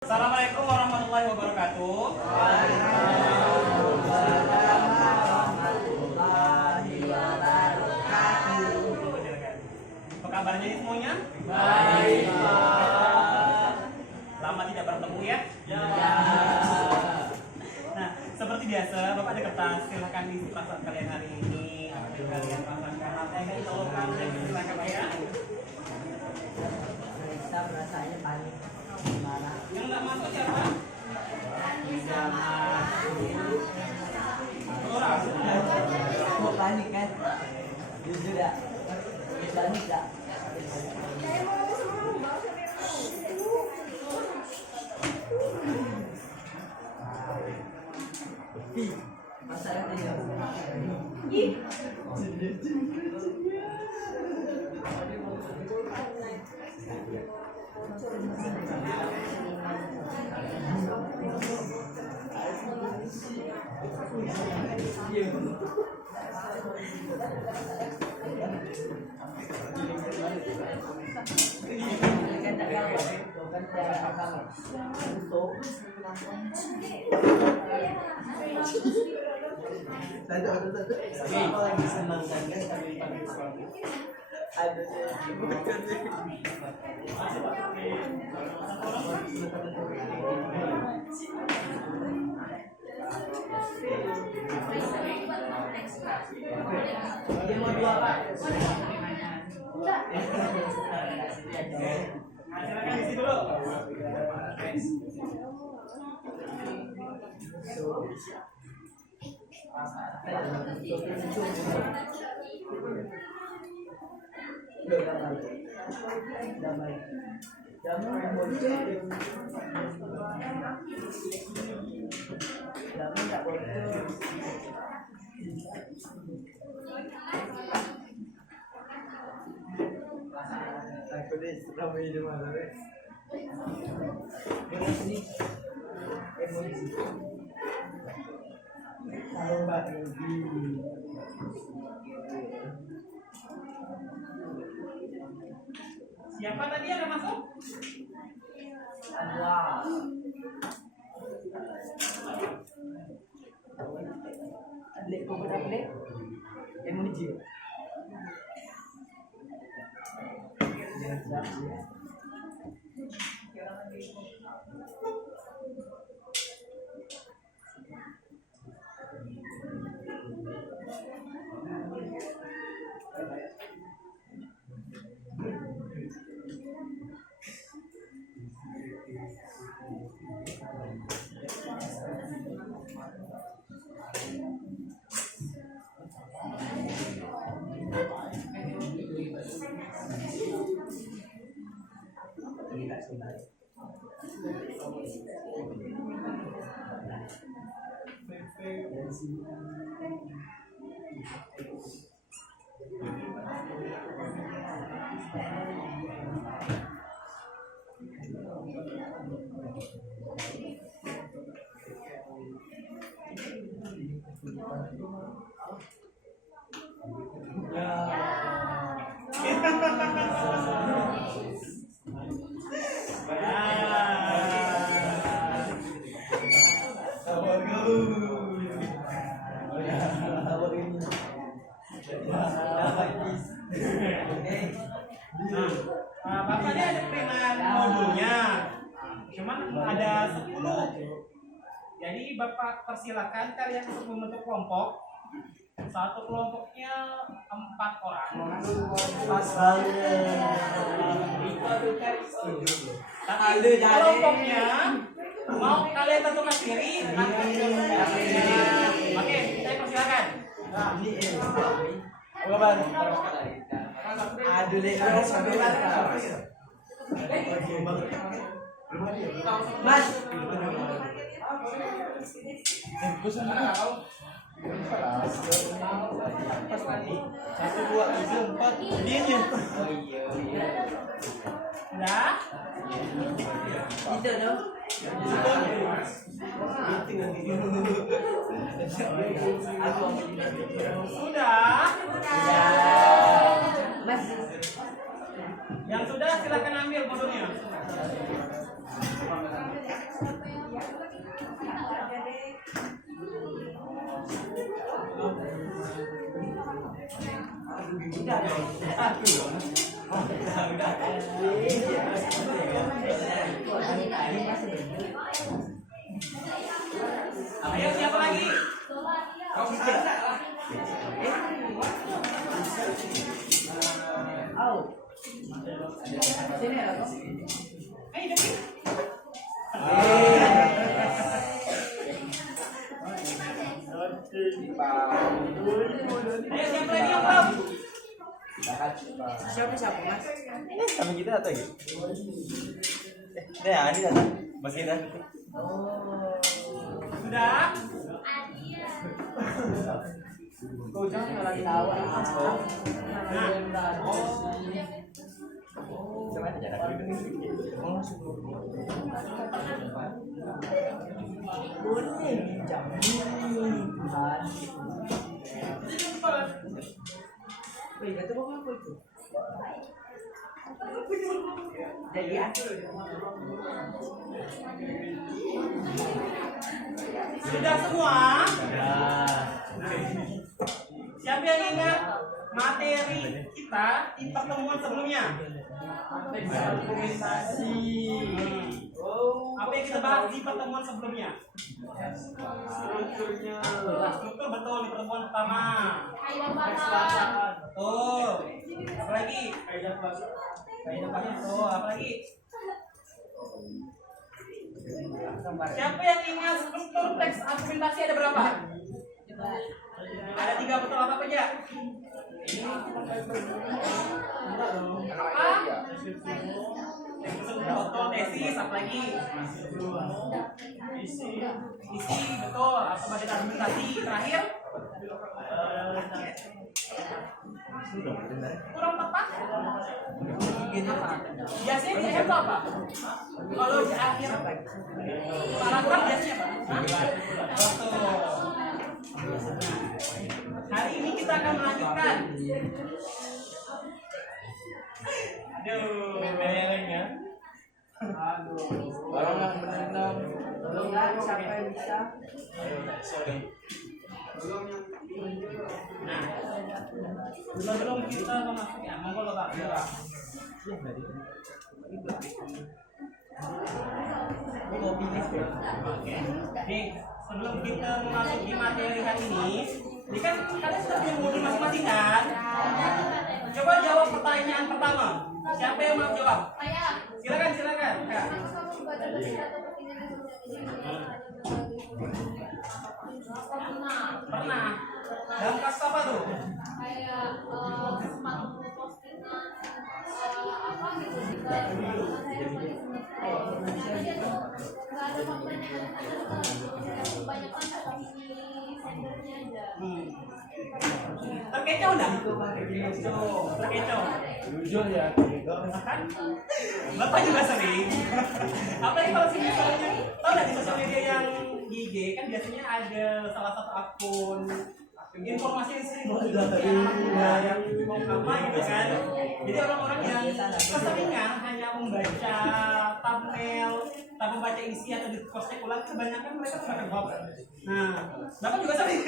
Assalamualaikum warahmatullahi wabarakatuh. Apa kabarnya nih semuanya? Baik, Pak. Lama tidak bertemu ya? Ya. Nah, seperti biasa, Bapak ada kertas. Silahkan isi perasaan kalian hari ini. Apa yang kalian rasakan? Apa yang kalian keluhkan? Silahkan ya. Saya rasanya panik. Gimana? Yang nggak masuk siapa? Orang. Mau panik kan? Jujur ya? Panik gak? Masalahnya apa lagi senang kan kami panggil suami ada dia mau dua pak Silakan isi dulu. Aku deh ramai di mana deh? Emoji. Kalau mbak emoji. Siapa tadi yang ada masuk? Ada. Adlek kau berapa dek? Emoji. Bapak ini ada peringan modulnya, cuman ada 10. Jadi Bapak persilakan kalian untuk membentuk kelompok. Satu kelompoknya 4 orang. Tapi kelompoknya mau kalian tentukan sendiri. Oke, saya persilakan. Aduh deh, Mas. Satu dua tiga empat dia Udah? itu dong. Sudah? Mas. Yang sudah silakan ambil modulnya. Ayo siapa lagi? Ayo siapa lagi yang belum? Siapa mas? Kami kita atau gitu? Ini datang, masih ada. Sudah? Kau jangan lagi tawa. Coba aja jalan dulu. Jadi Sudah semua? Siapa yang ingat materi kita di pertemuan sebelumnya? argumentasi. Apa yang kita bahas di pertemuan sebelumnya? Strukturnya. Struktur betul di pertemuan pertama. Betul. Apa lagi? Kaidah betul. Apa lagi? Siapa yang ingat struktur teks argumentasi ada berapa? Ada 3 betul apa aja? Apa? Betul tesis, apa lagi? Isi betul, apa badan argumentasi terakhir? Kurang tepat? Biasanya di akhir itu apa? Kalau di akhir paragraf biasanya apa? Betul. Hari ini kita akan melanjutkan. Aduh, kayaknya. Tolonglah menendang. Tolonglah siapa yang bisa. Nah, sebelum kita memasuki monggo lo Pak. Oke. Nih, sebelum kita memasuki materi hari ini kan kalian sudah punya modul masing-masing kan? Coba jawab pertanyaan pertama. Siapa yang mau jawab? Silakan. Kak. Pernah. Dalam kasus apa tuh? Kayak sepatu postingan apa gitu nggak ada faktanya kan kebanyakan opini sendernya aja. Terkecoh enggak? Terkecoh. Jujur ya, Kan? Bapak juga sering. Apalagi kalau sih misalnya, tahu nggak di sosial media yang di IG kan biasanya ada salah satu akun informasi yang sering yang apa gitu kan. Jadi orang-orang yang keseringan hanya membaca thumbnail, tak membaca isi atau di cross check ulang, kebanyakan mereka membaca hoax. Nah, Bapak juga sering.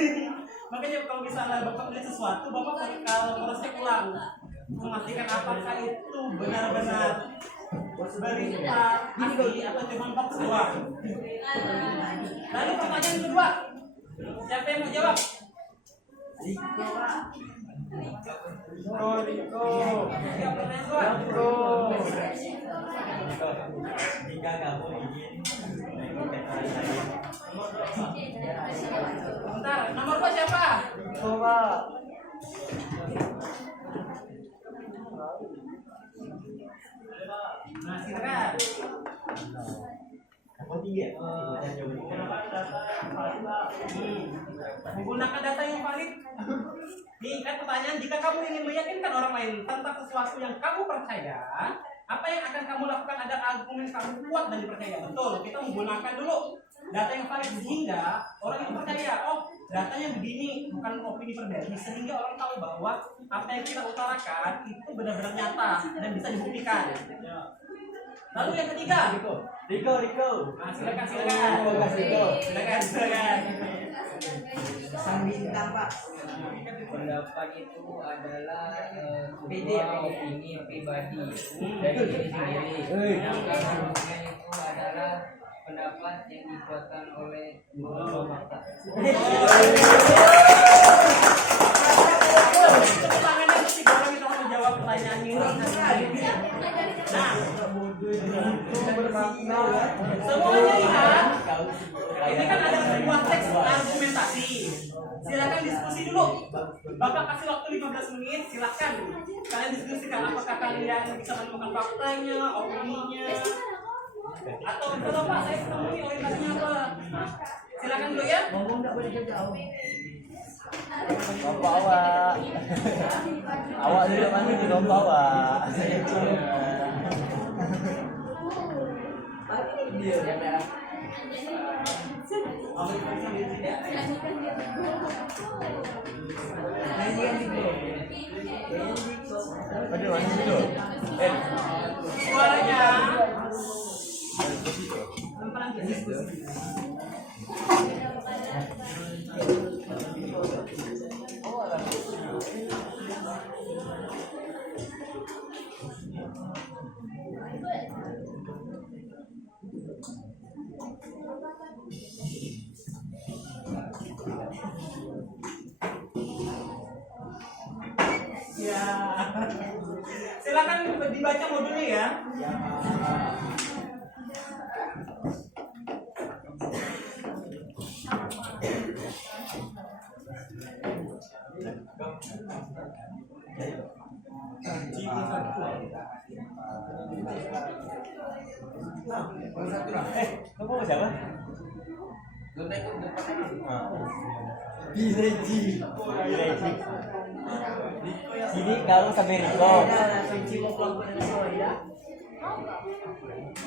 Makanya kalau misalnya Bapak melihat sesuatu, Bapak bakal cross check ulang, memastikan apakah itu benar-benar berita asli atau cuma hoax doang. Lalu pertanyaan kedua, siapa yang mau jawab? Riko. Siapa pertanyaan kedua? Jika kamu ingin Bentar, nomor 2 siapa? Coba. Nah, silakan. kamu tinggi. Menggunakan data yang valid. Nih kan pertanyaan, jika kamu ingin meyakinkan orang lain tentang sesuatu yang kamu percaya, apa yang akan kamu lakukan agar argumen kamu kuat dan dipercaya? Betul, kita menggunakan dulu data yang valid sehingga orang itu percaya, oh datanya begini, bukan opini pribadi, sehingga orang tahu bahwa apa yang kita utarakan itu benar-benar nyata dan bisa dibuktikan. Lalu yang ketiga. Riko. Nah, silakan. Silakan. Sang bintang Pak. Pendapat itu adalah opini pribadi dari diri sendiri. Sedangkan argumen itu adalah pendapat yang dikuatkan oleh beberapa fakta. Tepuk tangannya untuk tiga orang kita menjawab pertanyaan ini. Nah, semuanya lihat. Ini kan ada sebuah teks argumentasi. Silakan diskusi dulu. Bapak kasih waktu 15 menit. Silakan kalian diskusikan apakah kalian bisa menemukan faktanya, opininya, atau kalau Pak saya menemui orientasinya apa. Silakan dulu ya. Ngomong enggak boleh jauh. Awak. Awak dulu mana di lomba awak. Dia yang Aduh, mana situ? Suaranya pelan-pelan diskusi. Ya, silakan dibaca modulnya ya. Kamu mau siapa? Bileji. Sini kalau sampai Riko.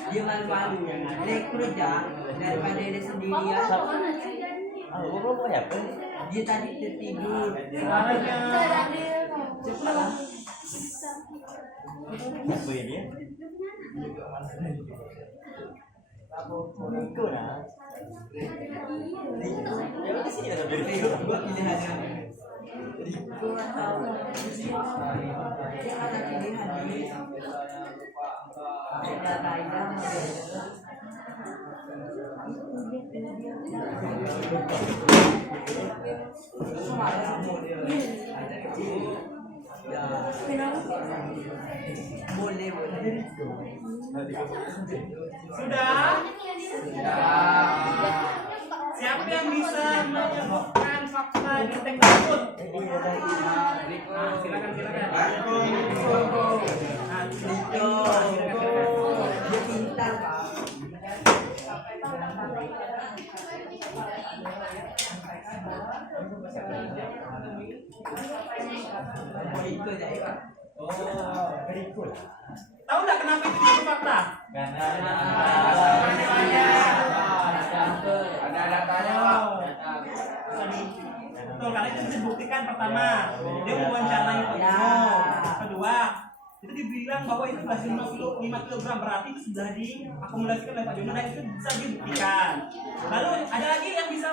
Dia malu-malu. Rekrut ya daripada dia sendirian. Aku belum mau siapa? Dia tadi tertidur. Suaranya Cepat. Siapa ini? Riko nah. Ya udah sini ada Riko. Dua pilihannya. Riko atau dia ada pilihan ini. Ada Thailand. Boleh. sudah. Siapa yang bisa menyebutkan fakta di teks tersebut? Nah, silakan. Dia pintar Pak. Itu jadi Pak. Oh, Riko. Tahu nggak kenapa itu jadi fakta? Karena Ada datanya Pak. Betul, karena itu bisa dibuktikan. Pertama, dia mewawancarai Pak Yono. Kedua, itu dibilang bahwa itu masih 5 kg, berarti itu sudah diakumulasikan oleh Pak Yono dan itu bisa dibuktikan. Lalu ada lagi yang bisa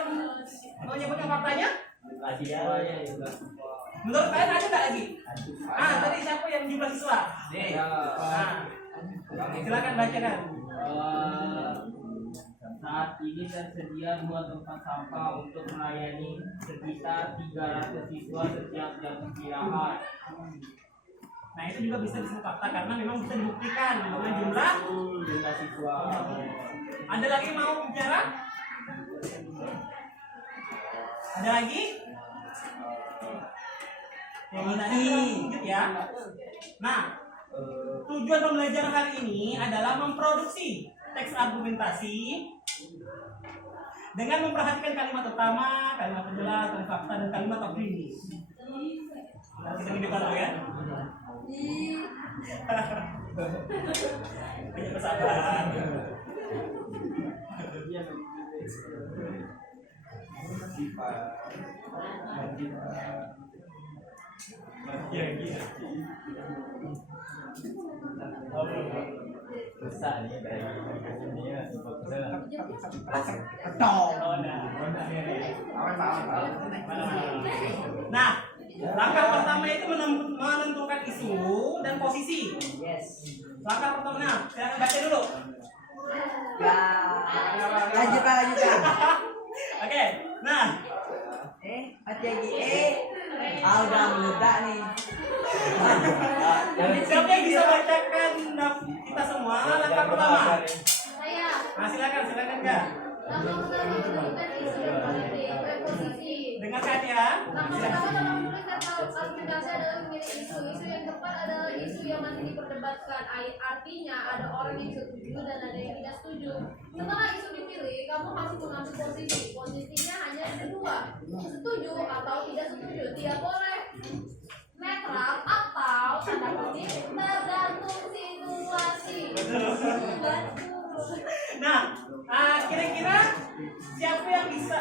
menyebutkan faktanya? Menurut kalian ada nggak lagi? Tadi siapa yang jumlah siswa? Silakan bacakan. Saat ini tersedia 2 tempat sampah untuk melayani sekitar 300 siswa setiap jam istirahat. Nah, itu juga bisa disebut fakta karena memang bisa dibuktikan dengan jumlah siswa. Ada lagi yang mau bicara? Ada lagi? Yang ini ya. Nah, tujuan pembelajaran hari ini adalah memproduksi teks argumentasi dengan memperhatikan kalimat utama, kalimat penjelasan, fakta, dan kalimat opini. Kita minum dulu ya. Banyak kesabaran. bisa nih dari ini ya fokusnya. Oh, nah. Nah, langkah pertama itu menentukan isu dan posisi. Yes. Langkah pertama, nah, silakan baca dulu. Ya. Lanjut. Oke, nah, Hati lagi. Udah meledak nih. siapa yang bisa bacakan kita semua langkah pertama? Saya. Nah, silakan enggak. Langkah pertama menentukan isu yang penting, posisi. Dengarkan ya. Langkah pertama dalam menulis teks argumentasi adalah memilih isu. Isu yang tepat adalah isu yang masih diperdebatkan. Artinya ada orang yang setuju dan ada yang tidak setuju. Setelah isu dipilih, kamu harus mengambil posisi. Posisinya hanya ada dua, setuju atau tidak setuju. Tidak boleh netral atau tanda kutip tergantung situasi. Nah, kira-kira siapa yang bisa?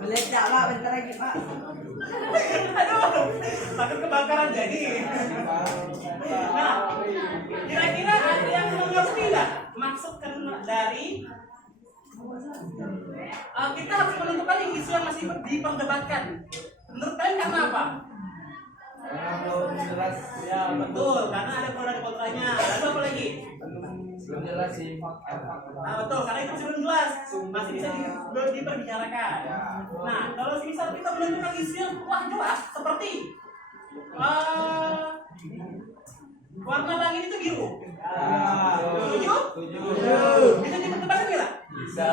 Meledak Pak, bentar lagi Pak. Aduh, takut kebakaran jadi. Nah, kira-kira ada yang mengerti nggak maksud dari kita harus menentukan yang isu yang masih diperdebatkan. Menurut kalian karena apa? Belum jelas ya Betul, karena ada pro dan kontranya. Lalu apa lagi? belum jelas sih Nah, betul, karena itu masih belum jelas, masih bisa diperbicarakan. Nah, kalau misal kita menentukan isu yang jelas seperti warna langit itu biru. Setuju? Bisa diperdebatkan nggak? bisa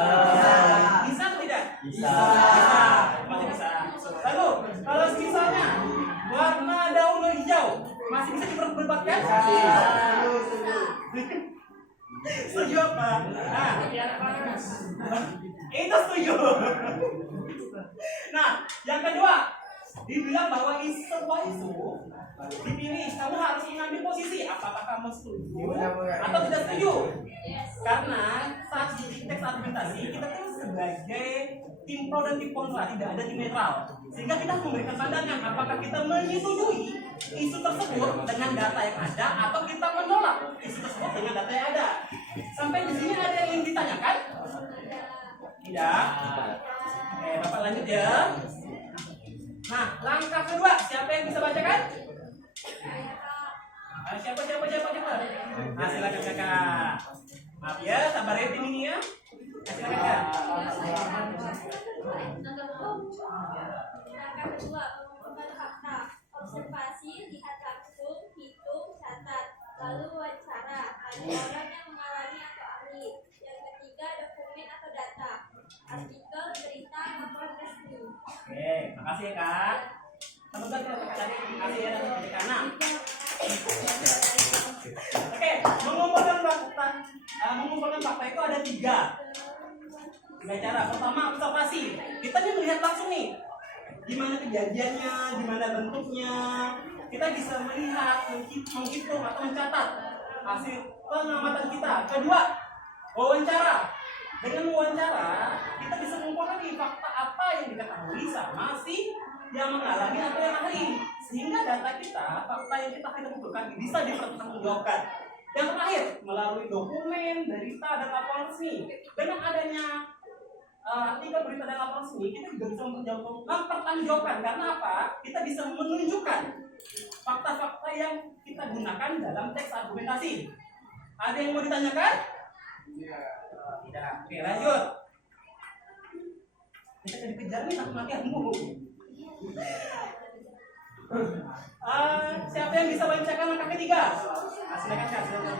Bisa atau tidak? bisa Masih bisa. Lalu, kalau misalnya warna daun hijau masih bisa diperdebatkan? Setuju apa? Nah, itu setuju. Nah, yang kedua, dibilang bahwa sebuah isu dipilih, kamu harus mengambil posisi. Apakah kamu setuju atau tidak setuju? Karena saat di teks argumentasi kita kan sebagai tim pro dan tim kontra, tidak ada tim netral. Sehingga kita harus memberikan pandangan apakah kita menyetujui isu tersebut dengan data yang ada atau kita menolak isu tersebut dengan data yang ada. Sampai di sini ada yang ingin ditanyakan? Tidak. Oke, Bapak lanjut ya. Nah, langkah kedua, siapa yang bisa bacakan? Siapa? Nah, silakan kakak. Maaf ya, sabar ya tim ini ya. Silakan kakak. Langkah kedua, mengumpulkan fakta. Observasi, lihat langsung, hitung, catat. Lalu wawancara, ada orang yang mengalami atau ahli. Yang ketiga, dokumen atau data. Artikel, berita, laporan resmi. Oke, makasih ya kak. Teman-teman kalau kakak tadi, makasih ya dari kanan. Oke, mengumpulkan fakta itu ada tiga cara. Pertama, observasi. Kita nih melihat langsung nih, gimana kejadiannya, gimana bentuknya. Kita bisa melihat, menghitung atau mencatat hasil pengamatan kita. Kedua, wawancara. Dengan wawancara, kita bisa mengumpulkan fakta apa yang diketahui sama si yang mengalami atau yang ahli. Sehingga data kita, fakta yang kita kumpulkan bisa dipertanggungjawabkan. Yang terakhir, melalui dokumen, berita, dan laporan resmi. Dengan adanya artikel, berita, dan laporan resmi, kita juga bisa mempertanggungjawabkan. Karena apa? Kita bisa menunjukkan fakta-fakta yang kita gunakan dalam teks argumentasi. Ada yang mau ditanyakan? Tidak. Oke, lanjut. Kita jadi kejar nih mati-matianmu. Siapa yang bisa bacakan langkah ketiga? Silakan Kak, silakan.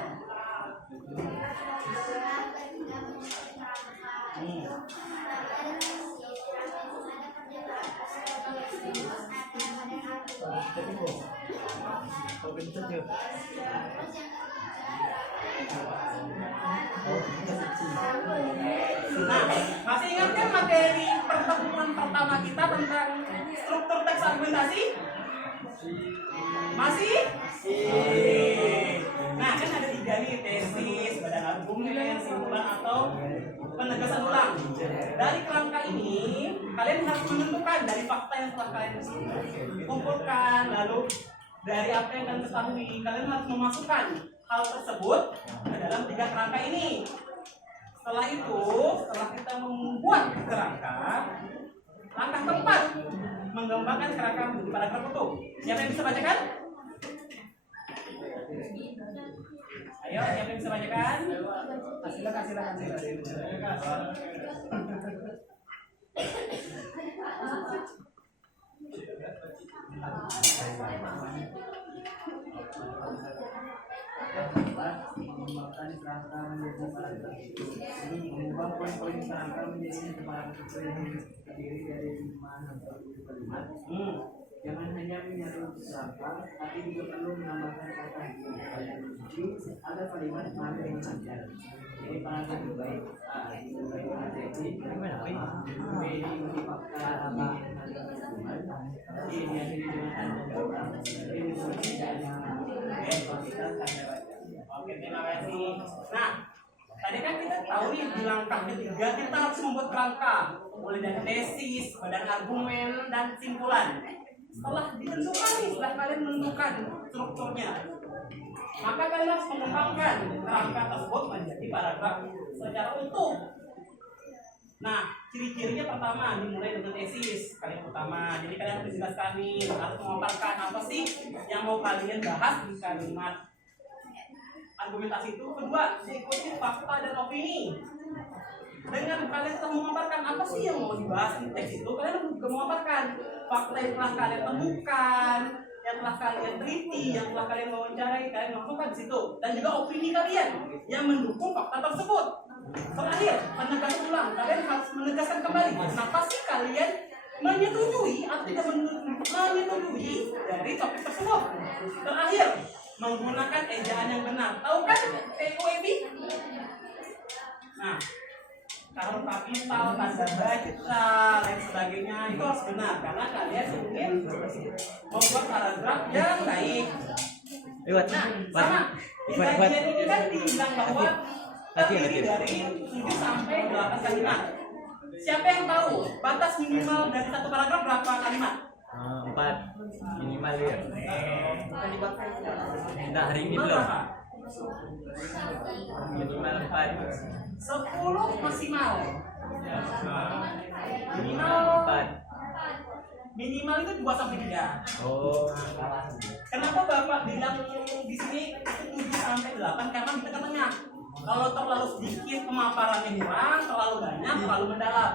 Nah, masih ingat kan materi pertemuan pertama kita tentang struktur teks argumentasi? Masih? Nah, kan ada tiga nih, tesis, badan argumen, simpulan atau penegasan ulang. Dari kerangka ini, kalian harus menentukan dari fakta yang telah kalian kumpulkan, lalu dari apa yang kalian ketahui, kalian harus memasukkan hal tersebut ke dalam 3 kerangka ini. Setelah itu, setelah kita membuat kerangka, langkah keempat mengembangkan kerangka menjadi paragraf utuh. Siapa yang bisa bacakan? Ayo, siapa yang bisa bacakan? Silakan. Mengembangkan kerangka menjadi paragraf utuh. Ini mengubah poin-poin kerangka menjadi paragraf utuh yang terdiri dari 5-10 kalimat. Jangan hanya menyatu kerangka, tapi juga perlu menambahkan kata yang lucu. Ada kalimat mana yang lancar. Jadi paragraf yang baik. Jadi B ini fakta apa ini akhiri dengan tanda jawab. Ini sebenarnya kita tanda baca. Oke, terima kasih. Nah, tadi kan kita tahu nih di langkah ketiga kita harus membuat kerangka, mulai dari tesis, badan argumen, dan kesimpulan. Setelah ditentukan nih, setelah kalian menentukan strukturnya, maka kalian harus mengembangkan kerangka tersebut menjadi paragraf secara utuh. Nah, ciri-cirinya pertama dimulai dengan tesis kalian utama. Jadi kalian harus menjelaskan nih, harus memaparkan apa sih yang mau kalian bahas di kalimat argumentasi itu. Kedua, diikuti fakta dan opini. Dengan kalian telah memaparkan apa sih yang mau dibahas di teks itu, kalian juga memaparkan fakta yang telah kalian temukan, yang telah kalian teliti, yang telah kalian wawancarai, kalian masukkan di situ. Dan juga opini kalian yang mendukung fakta tersebut. Terakhir, penegasan ulang. Kalian harus menegaskan kembali kenapa sih kalian menyetujui atau tidak menyetujui dari topik tersebut. Terakhir, menggunakan ejaan yang benar. Tahu kan PUEB? Nah, taruh kapital, tanda baca, lain sebagainya itu harus benar karena kalian ingin membuat paragraf yang baik. Nah, sama di bagian ini kan dibilang bahwa terdiri dari 7 sampai 8 kalimat. Siapa yang tahu batas minimal dari satu paragraf berapa kalimat? 4 minimal ya. Nah, hari ini belum. Minimal 4. 10 maksimal. Minimal 4. Minimal itu 2 sampai 3. Oh. Kenapa Bapak bilang di sini 7 sampai 8? Karena di tengah-tengah. Kalau terlalu sedikit pemaparannya kurang, terlalu banyak, terlalu mendalam.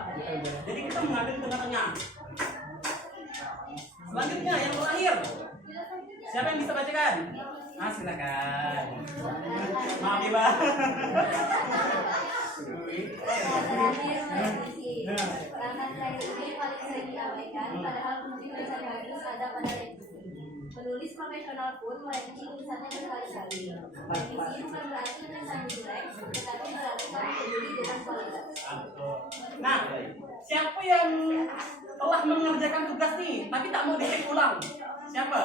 Jadi kita mengambil di tengah-tengah. Selanjutnya yang terakhir. Siapa yang bisa bacakan? Ah, silakan. Maaf ya, Bang. Perangkat terakhir ini paling sering diabaikan, padahal kunci tulisan bagus ada pada revisi. Penulis profesional pun merevisi tulisannya berkali-kali. Revisi bukan berarti tulisan jelek, tetapi berarti kamu peduli dengan kualitas. Nah, siapa yang telah mengerjakan tugas nih, tapi tak mau dicek ulang? Siapa?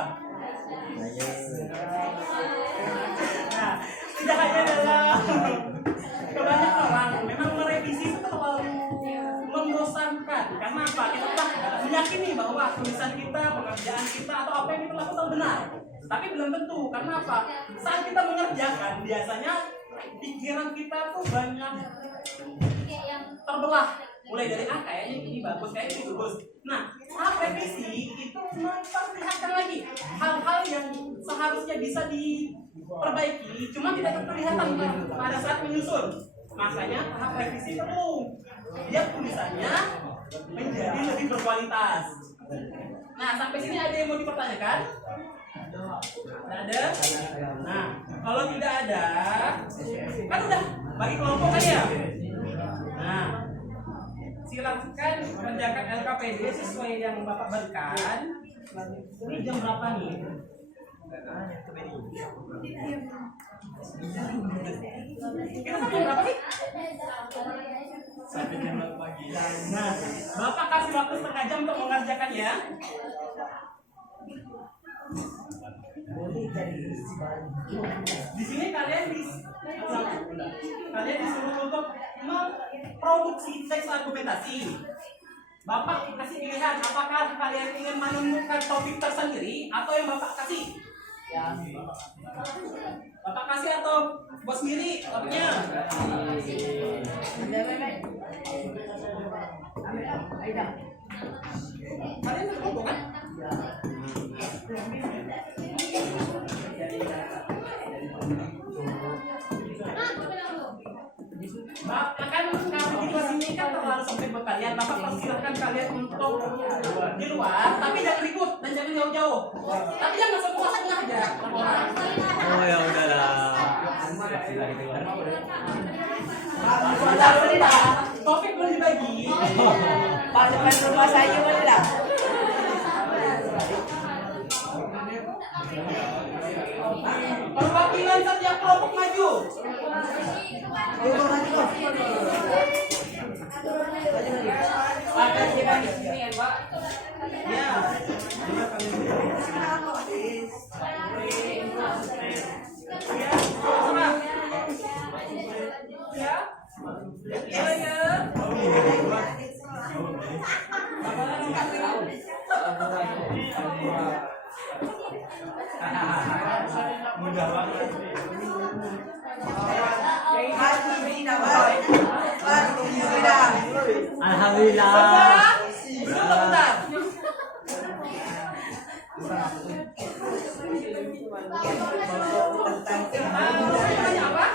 Nah, tidak hanya dalam kebanyakan orang memang merevisi itu terlalu membosankan. Karena apa? Kita telah meyakini bahwa tulisan kita, pekerjaan kita, atau apa yang kita lakukan benar. Tapi belum tentu. Karena apa? Saat kita mengerjakan, biasanya pikiran kita tuh banyak terbelah. Mulai dari kayaknya ini bagus, kayaknya ini bagus. Nah, saat revisi itu memperlihatkan lagi hal-hal yang seharusnya bisa diperbaiki, cuma tidak terlihatan pada saat menyusun. Makanya tahap revisi perlu biar tulisannya menjadi lebih berkualitas. Nah, sampai sini ada yang mau dipertanyakan? Tidak ada? Nah, kalau tidak ada, kan udah bagi kelompok kan ya? Nah, silakan kerjakan LKPD sesuai yang Bapak berikan. Ini jam berapa nih? Kita sampai berapa sih? Sampai jam 8 pagi. Nah, Bapak kasih waktu setengah jam untuk mengerjakan ya. Di sini kalian disuruh untuk memproduksi teks argumentasi. Bapak kasih pilihan apakah kalian ingin menemukan topik tersendiri atau yang Bapak kasih. Bapak kasih atau bos sendiri topiknya? Kalian terkumpul kan? Bapak kan kalau di kelas ini kan terlalu sempit buat kalian. Bapak persilahkan kalian untuk di luar, tapi jangan ribut dan jangan jauh-jauh. Tapi jangan masuk kelas tengah aja. Oh ya udahlah. Topik belum dibagi. Pak depan rumah saya boleh lah. Perwakilan setiap kelompok maju. Ada siapa di sini ya, Pak? Ya. Mudah banget. Alhamdulillah. Bentar. Tanya apa?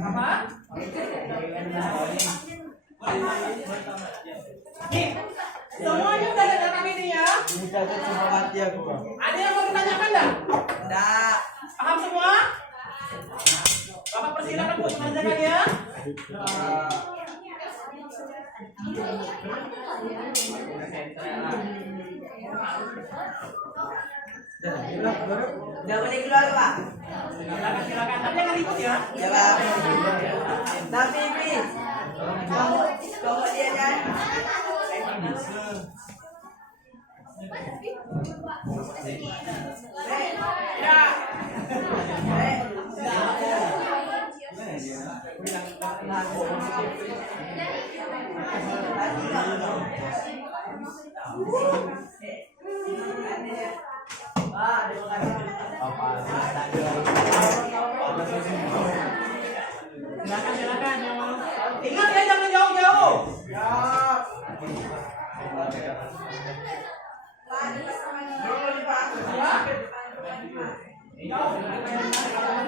Apa? Nih, semuanya udah ada rekam ini ya. Ada yang mau ditanyakan enggak? Enggak. Paham semua? Bapak persilakan buat mengerjakan ya. Udah boleh keluar Pak. Silakan, silakan. Tapi jangan ribut ya. Ya Pak. Tapi please. Kamu dia kan? Silakan, silakan yang mau. Ingat ya jangan jauh-jauh.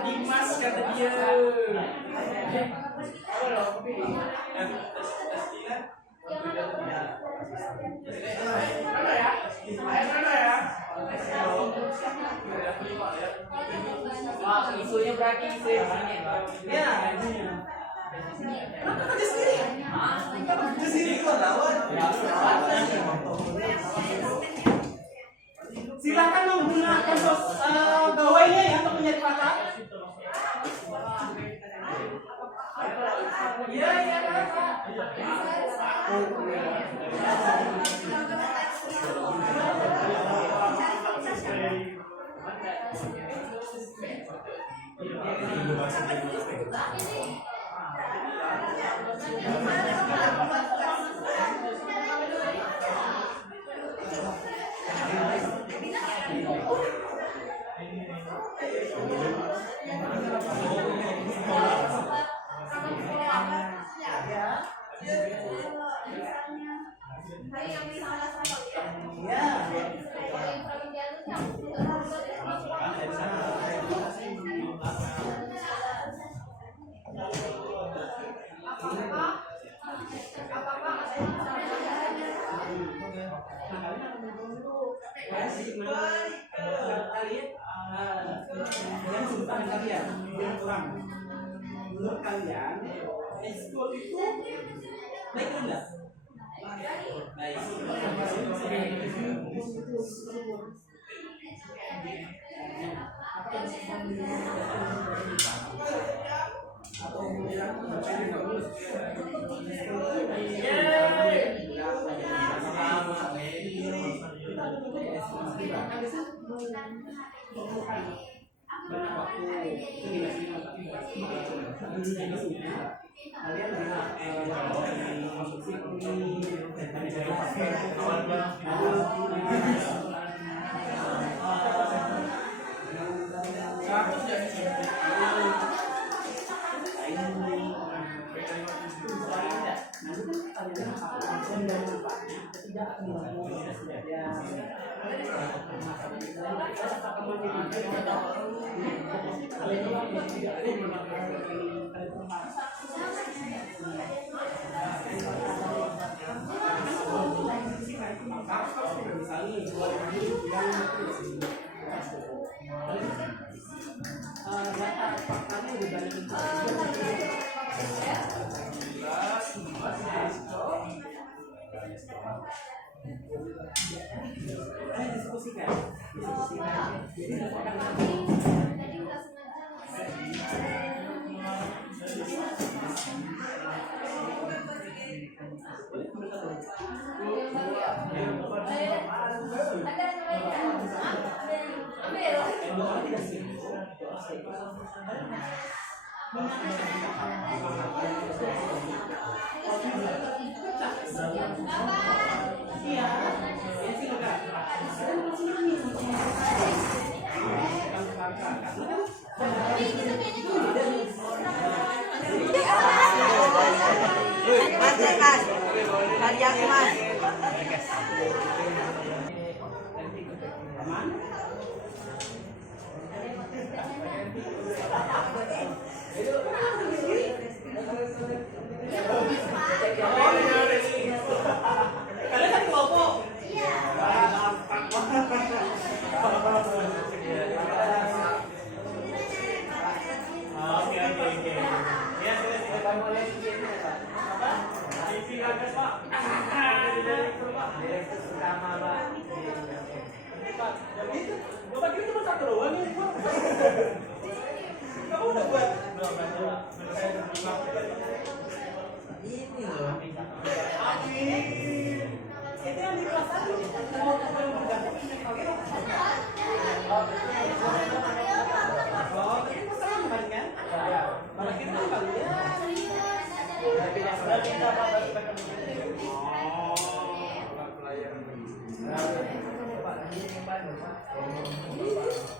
Dimas kata dia. Wah, isunya berarti isu yang ini, Pak. Ya, kenapa kerja sendiri? Kenapa kerja sendiri kok lawan? Silakan menggunakan gawainya ya untuk mencari fakta. Iya, iya, Pak. Kalian sultan kalian yang kurang. Menurut kalian, ekskul itu baik enggak? Baik. tidak akan mengganggu ya.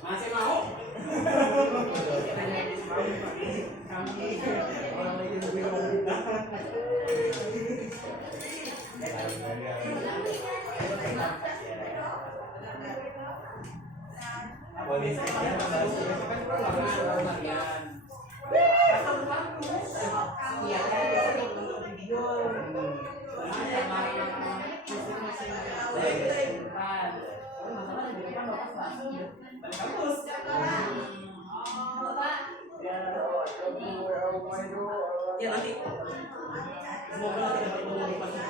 Masih mau? Ya nanti. Semoga nanti dapat motivasi.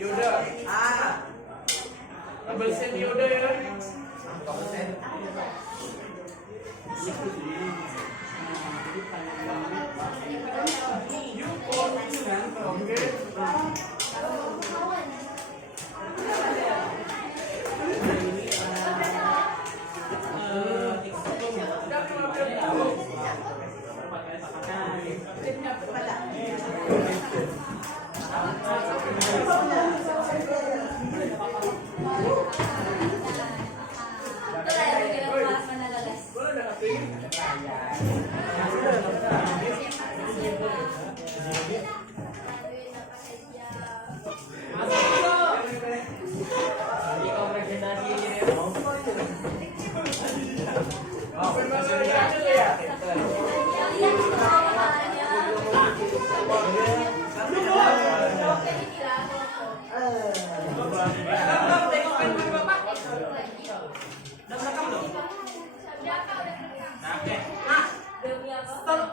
Yoda. Ambil sen Yoda ya.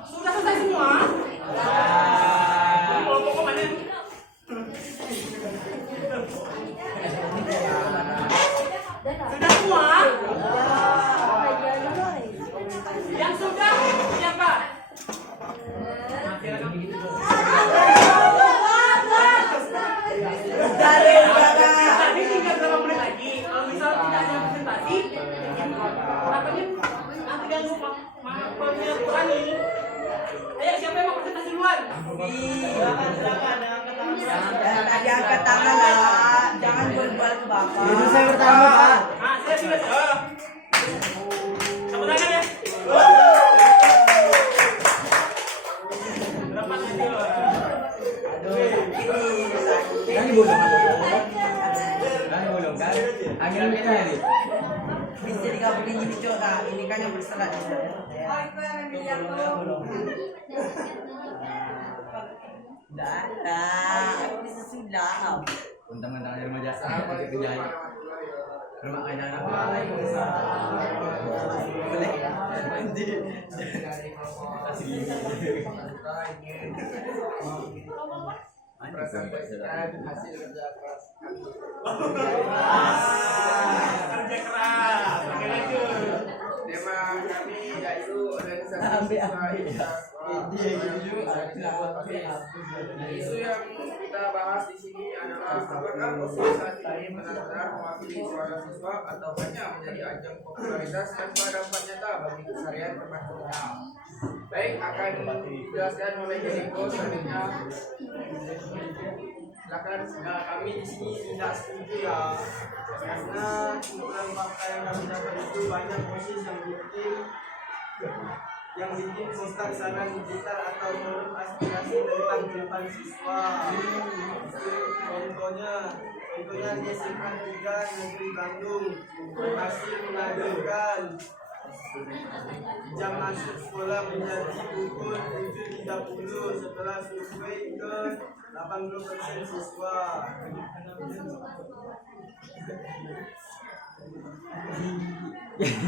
Sudah selesai semua. Kelompok kemana? Sudah semua? Yang sudah siapa? Tadi tinggal berapa menit lagi? Kalau misal tidak ada presentasi, rapatnya nanti ganggu penyelenggaraan ini. Ayo siapa yang mau presentasi duluan? Silakan. Jangan tadi angkat tangan lah. Jangan berbual ke bapak. Itu saya pertama, Pak. Sudah. Tepuk tangan ya. Berapa lagi loh? Kami bolong. Kan? Angin beda nih. Bisa digabungin jadi coba. Ini kan yang berserat. Dah, aku bisa sudah. Mentang-mentang ada rumah jasa, pakai penjahit. Rumah kayak apa? Boleh. Hasil kerja keras. Kerja keras. Oke lanjut. Tema kami yaitu organisasi siswa isu yang kita bahas di sini adalah apakah organisasi ini benar-benar mewakili suara siswa atau hanya menjadi ajang popularitas tanpa dampak nyata bagi keseharian permasyarakat. Baik, akan dijelaskan oleh Jericho selanjutnya. Silakan. Nah, kami di sini tidak setuju ya, karena menurut fakta yang kami dapat itu banyak OSIS yang bikin poster sana digital atau menurut aspirasi tentang kehidupan siswa. Contohnya di SMA 3 Negeri Bandung masih mengadakan jam masuk sekolah menjadi pukul 7.30 setelah survei ke 80% siswa.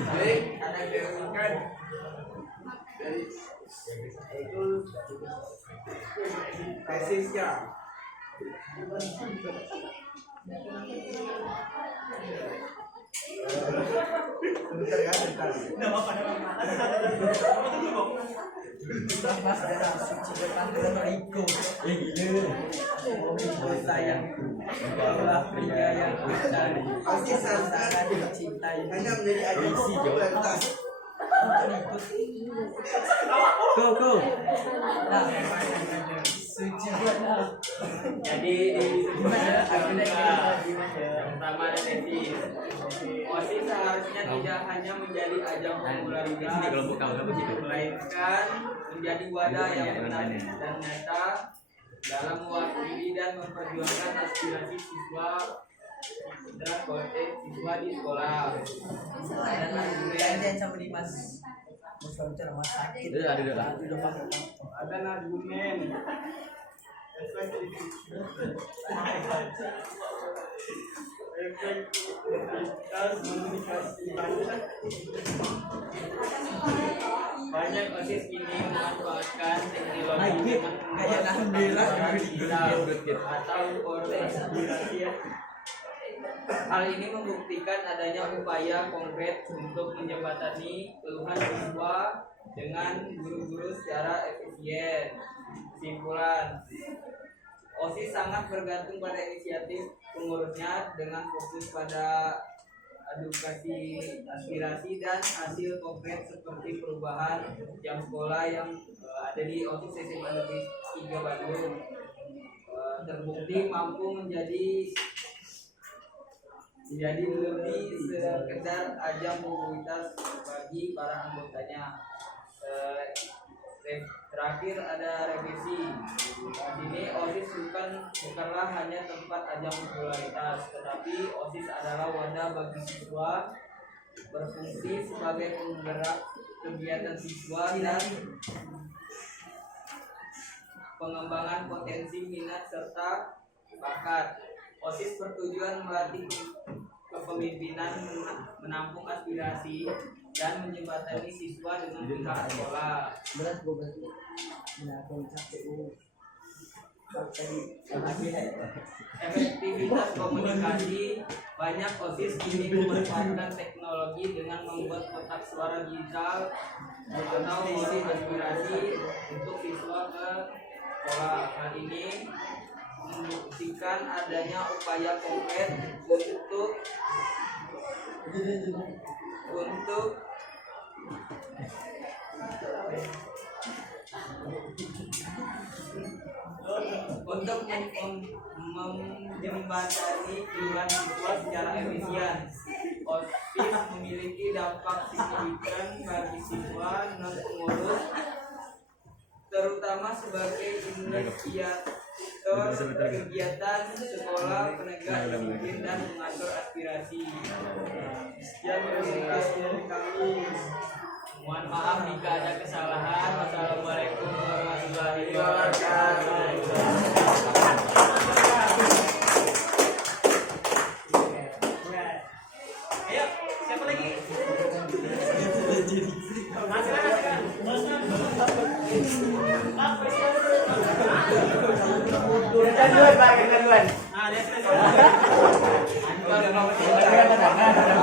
Baik, ada diresmikan dari itu tesisnya. Mas ada suci depan dengan Riko. Sayang, itulah pria yang dari Pasti sangat dicintai. hanya menjadi ajang popularitas. Go. Nah, suci buat. Jadi Gimana? Aku dah pertama ada Devi. OSIS seharusnya tidak hanya menjadi ajang popularitas, Ini kelompok kau apa gitu? melainkan menjadi wadah yang benar dan nyata dalam mewakili dan memperjuangkan aspirasi siswa dan konteks siswa di sekolah. dan sama Dimas. Musuh rumah sakit. Itu ada lah. Ada argumen. efektivitas komunikasi banyak OSIS kini memanfaatkan teknologi dengan membuat digital atau koordinasi aspirasi. Hal ini membuktikan adanya upaya konkret untuk menjembatani keluhan siswa dengan guru-guru secara efisien. Kesimpulan, OSIS sangat bergantung pada inisiatif pengurusnya dengan fokus pada edukasi aspirasi dan hasil konkret seperti perubahan jam sekolah yang ada di OSIS SMA Negeri 3 Bandung terbukti mampu menjadi lebih sekedar ajang mobilitas bagi para anggotanya. Terakhir ada revisi. Di sini OSIS bukanlah hanya tempat ajang popularitas, tetapi OSIS adalah wadah bagi siswa berfungsi sebagai penggerak kegiatan siswa dan pengembangan potensi minat serta bakat. OSIS bertujuan melatih kepemimpinan, menampung aspirasi, dan menjembatani siswa dengan pihak sekolah. Efektivitas komunikasi, banyak OSIS kini memanfaatkan teknologi dengan membuat kotak suara digital atau mobil aspirasi untuk siswa ke sekolah. Hal ini membuktikan adanya upaya konkret untuk menjembatani keluhan siswa secara efisien. OSIS memiliki dampak signifikan bagi siswa non pengurus, terutama sebagai inisiator kegiatan sekolah, penegak disiplin, dan mengatur aspirasi. Sekian presentasi dari kami. Mohon maaf jika ada kesalahan. Wassalamualaikum warahmatullahi wabarakatuh. Ayo, siapa lagi? Kecanduan Pak, kecanduan. Nah, lihat Assalamualaikum warahmatullahi wabarakatuh.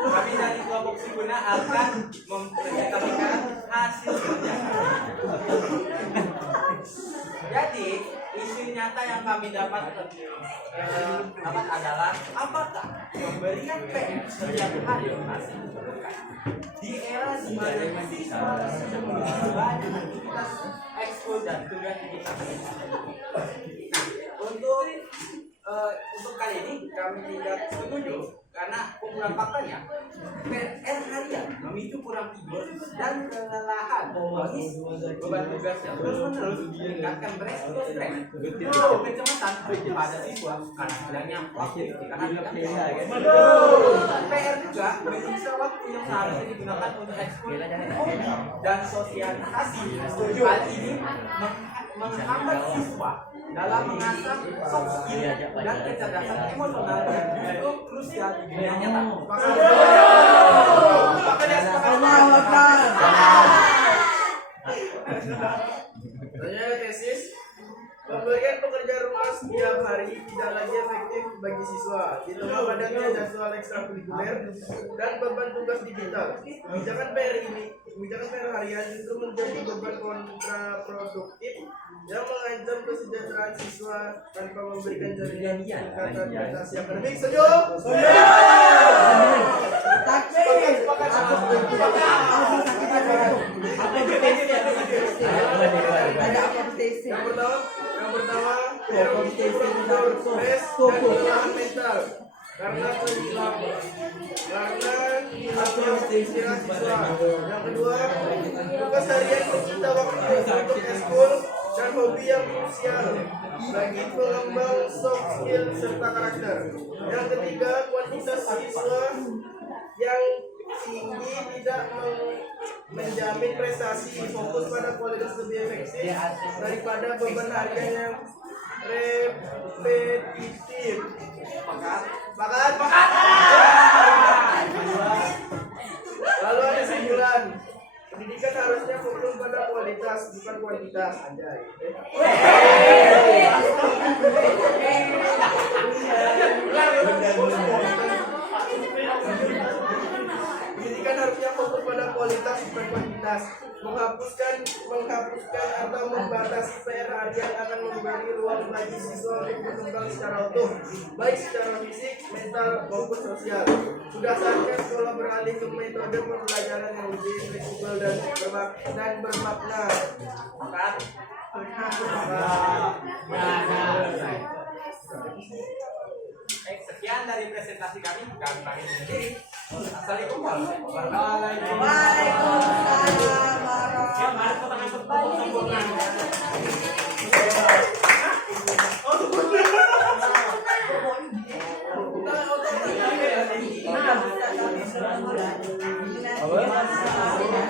Kami dari kelompok Siguna akan mempresentasikan hasil kerja. Jadi isu nyata yang kami dapat adalah apakah memberikan PR setiap hari masih diperlukan di era di mana siswa memiliki banyak aktivitas ekskul dan tugas digital. Untuk kali ini kami tidak setuju karena kumpulan faktanya PR harian memicu kurang tidur dan kelelahan kronis, beban tugas yang terus-menerus meningkatkan beresiko stres, kecemasan pada siswa karena hilangnya waktu istirahat PR juga menyisa waktu yang seharusnya digunakan untuk ekskul dan sosialisasi. Hal ini menghambat siswa dalam mengasah soft skill dan kecerdasan emosional yang cukup krusial di dunia nyata. Ternyata tesis memberikan pekerjaan rumah setiap hari tidak lagi efektif bagi siswa, ditambah padatnya jadwal ekstrakurikuler dan beban tugas digital. Kebijakan PR harian itu menjadi beban kontraproduktif yang mengancam kesejahteraan siswa tanpa memberikan jaminan peningkatan prestasi akademik. Setuju? Yang pertama, stres dan kelelahan mental. karena kehilangan istirahat siswa. Yang kedua, tugas harian mencipta waktu untuk eskul dan hobi yang krusial bagi pengembang soft skill serta karakter. Yang ketiga, kuantitas siswa yang tinggi tidak menjamin prestasi, fokus pada kualitas lebih efektif daripada beban harian yang repetitif. Sepakat? Lalu ada kesimpulan. Pendidikan harusnya fokus pada kualitas, bukan kuantitas. Anjay. Pendidikan harusnya fokus pada kualitas bukan kuantitas. Menghapuskan atau membatasi PR harian akan memberi ruang bagi siswa untuk berkembang secara utuh, baik secara fisik, mental, maupun sosial. Sudah saatnya sekolah beralih ke metode pembelajaran yang lebih fleksibel dan bermakna. Sekian dari presentasi kami. Kami bagi sendiri. Assalamualaikum warahmatullahi wabarakatuh. Waalaikumsalam Ya, mari kita tangan sempurna.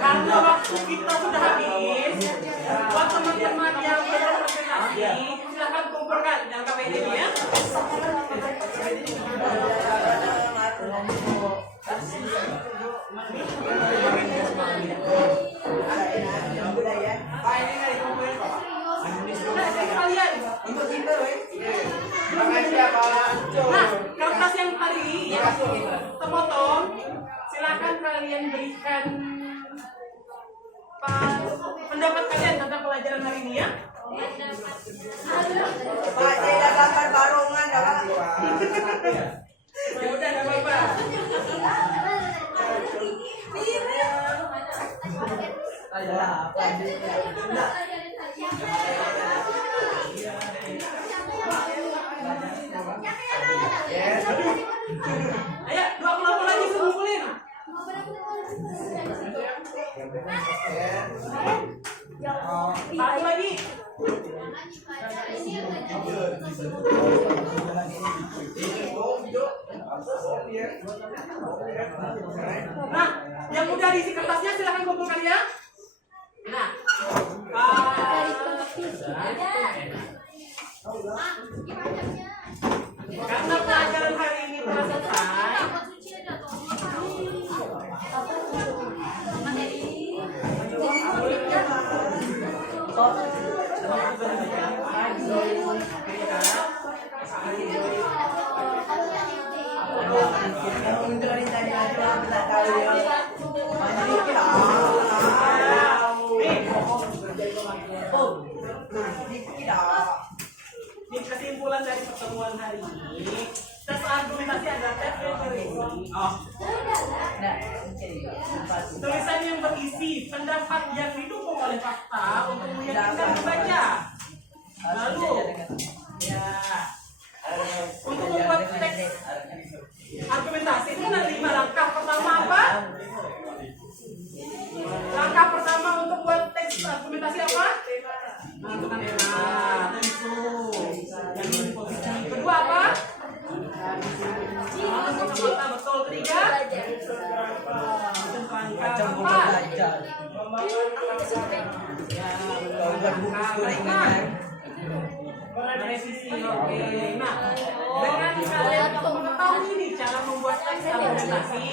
Karena waktu kita sudah habis, buat teman-teman yang berpresentasi, silakan kumpulkan yang KPD ini ya. Pak, ini nggak dikumpulin Pak. Kalian. Nah, kertas yang tadi yang terpotong, silakan kalian berikan pendapat kalian tentang pelajaran hari ini ya. Pak, saya gambar barongan dah, Pak. Ya udah nggak apa-apa. Ayo, 2 kelompok lagi kumpulin. Satu lagi. Nah, yang udah diisi kertasnya silakan kumpulkan ya. Nah, karena pelajaran hari ini telah selesai, ini kesimpulan dari pertemuan hari ini. Tes argumentasi adalah tes yang berisi. Tulisan yang berisi pendapat yang didukung oleh fakta untuk meyakinkan membaca. Lalu, ya, untuk membuat teks argumentasi itu ada 5 langkah. Pertama apa? Langkah pertama untuk buat teks argumentasi apa? Menentukan era, tentu. Yang posisi kedua apa? Kata betul. Ketiga, keempat. Revisi, oke. Nah, dengan kalian mengetahui nih cara membuat teks argumentasi,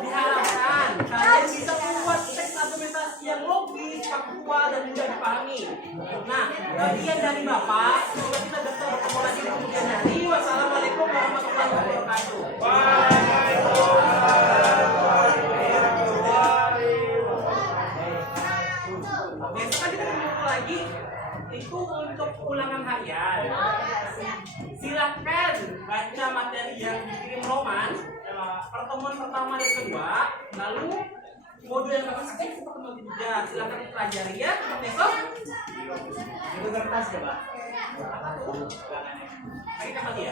diharapkan kalian bisa membuat teks argumentasi yang logis, faktual, dan mudah dipahami. Nah, bagian dari Bapak, semoga kita bisa bertemu lagi di kemudian hari. Wassalamualaikum warahmatullahi wabarakatuh. Besok kita ketemu lagi. Itu untuk ulangan harian. Silakan baca materi yang dikirim Roman, pertemuan pertama dan kedua, lalu modul yang kami sampaikan pertemuan ketiga. Silakan pelajari ya. Besok itu kertas ya Pak. Apa tuh? Pakai kapal ya.